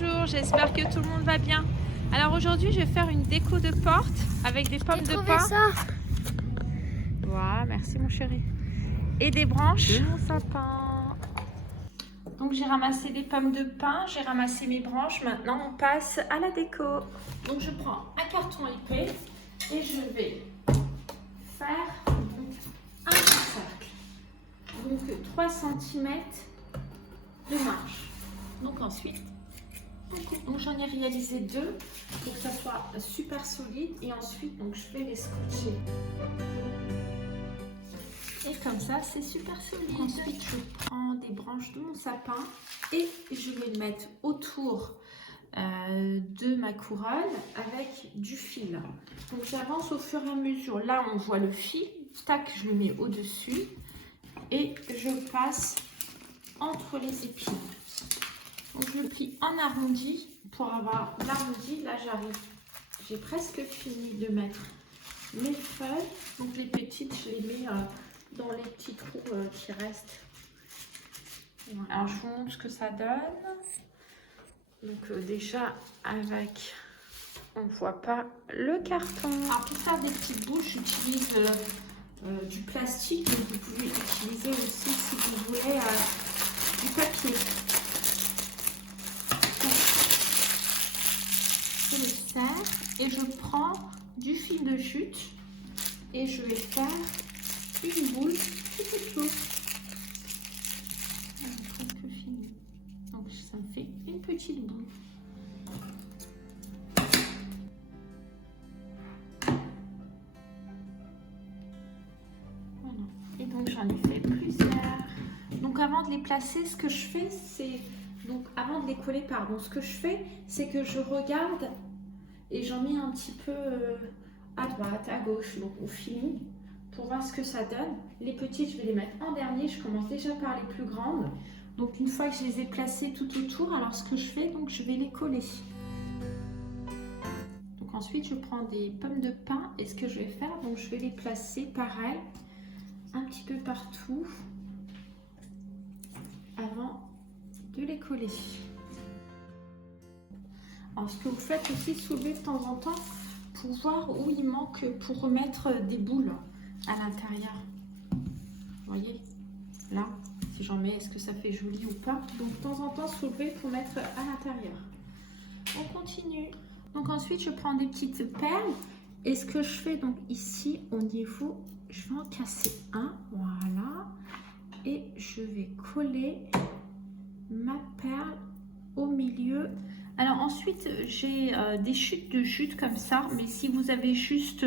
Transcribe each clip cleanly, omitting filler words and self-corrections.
Bonjour, j'espère que tout le monde va bien. Alors aujourd'hui, je vais faire une déco de porte avec des pommes de pin. Ça. Voilà, merci mon chéri. Et des branches de mon sapin. Donc j'ai ramassé des pommes de pin, j'ai ramassé mes branches. Maintenant, on passe à la déco. Donc je prends un carton épais et je vais faire un cercle. Donc 3 cm de marge. Donc ensuite, donc j'en ai réalisé 2 pour que ça soit super solide et ensuite donc je vais les scotcher. Et comme ça c'est super solide. Ensuite je prends des branches de mon sapin et je vais le mettre autour de ma couronne avec du fil. Donc j'avance au fur et à mesure. Là on voit le fil, tac, je le mets au-dessus et je passe entre les épines. Donc je le plie en arrondi pour avoir l'arrondi. Là j'arrive, j'ai presque fini de mettre mes feuilles. Donc les petites, je les mets dans les petits trous qui restent. Voilà. Alors je vous montre ce que ça donne. Donc déjà avec, on ne voit pas le carton. Alors pour faire des petites bouches, j'utilise du plastique, mais vous pouvez utiliser aussi si vous voulez du papier. Je le serre et je prends du fil de jute et je vais faire une boule tout autour. Presque fini. Donc ça me fait une petite boule. Voilà. Et donc j'en ai fait plusieurs. Donc avant de les placer, ce que je fais, c'est donc avant de les coller, pardon, ce que je fais, c'est que je regarde et j'en mets un petit peu à droite, à gauche, donc au feeling, pour voir ce que ça donne. Les petites, je vais les mettre en dernier. Je commence déjà par les plus grandes. Donc une fois que je les ai placées tout autour, alors ce que je fais, donc je vais les coller. Donc ensuite, je prends des pommes de pin et ce que je vais faire, donc je vais les placer pareil, un petit peu partout, avant de les coller. Alors ce que vous faites aussi, soulevez de temps en temps pour voir où il manque pour remettre des boules à l'intérieur. Vous voyez, là, si j'en mets, est-ce que ça fait joli ou pas? Donc de temps en temps, soulevez pour mettre à l'intérieur. On continue. Donc ensuite, je prends des petites perles et ce que je fais donc ici au niveau, je vais en casser un, voilà, et je vais coller ma perle au milieu. Alors ensuite j'ai des chutes de jute comme ça, mais si vous avez juste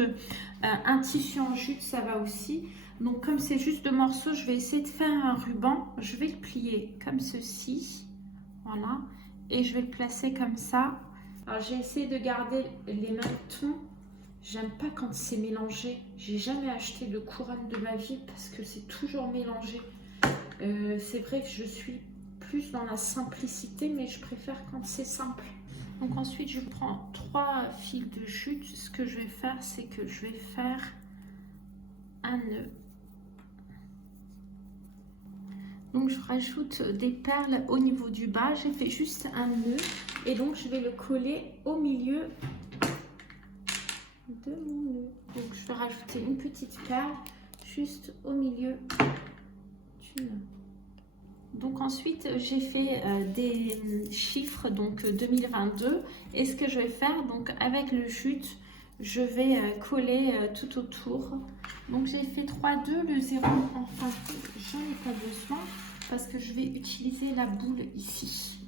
un tissu en jute, ça va aussi. Donc comme c'est juste 2 morceaux, je vais essayer de faire un ruban. Je vais le plier comme ceci, voilà, et je vais le placer comme ça. Alors j'ai essayé de garder les mêmes tons. J'aime pas quand c'est mélangé. J'ai jamais acheté de couronne de ma vie parce que c'est toujours mélangé. C'est vrai que je suis plus dans la simplicité, mais je préfère quand c'est simple. Donc ensuite je prends 3 fils de jute. Ce que je vais faire, c'est que je vais faire un nœud. Donc je rajoute des perles au niveau du bas. J'ai fait juste un nœud et donc je vais le coller au milieu de mon nœud. Donc je vais rajouter une petite perle juste au milieu du nœud. Donc ensuite j'ai fait des chiffres, donc 2022, et ce que je vais faire, donc avec le jute, je vais coller tout autour. Donc j'ai fait 3, 2, le 0, enfin j'en ai pas besoin parce que je vais utiliser la boule ici.